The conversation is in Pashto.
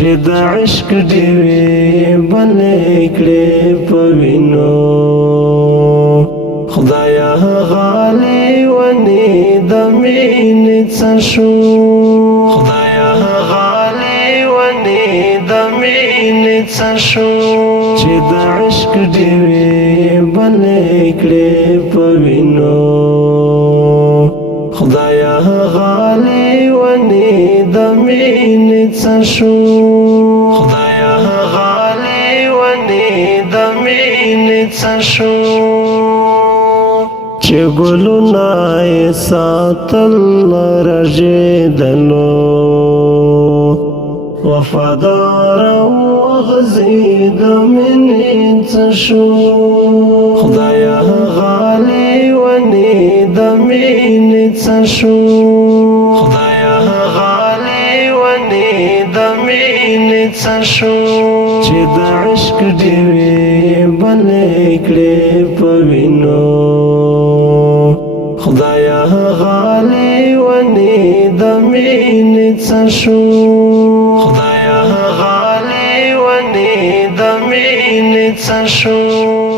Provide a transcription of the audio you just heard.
چې د عشق ډیوې بلې کړې په وینو خدایا غالي ونی د مینې څه شو خدایا غالي ونی د مینې څه شو چې د عشق ډیوې بلې کړې په وینو خدایا غالي ونی د مینې څه شو خدایا غالي ونی د مینې څه شو چې ګلونه یې ساتل رژېدلو وفادار وغځېد مینې څه شو خدایا غالي ونی د مینې څه شو خدایا غالي ونی د مینې څه شو چې د عشق ډیوې بلې کړې په وینو خدایا غالي ونی د مینې څه شو خدایا غالي ونی د مینې څه شو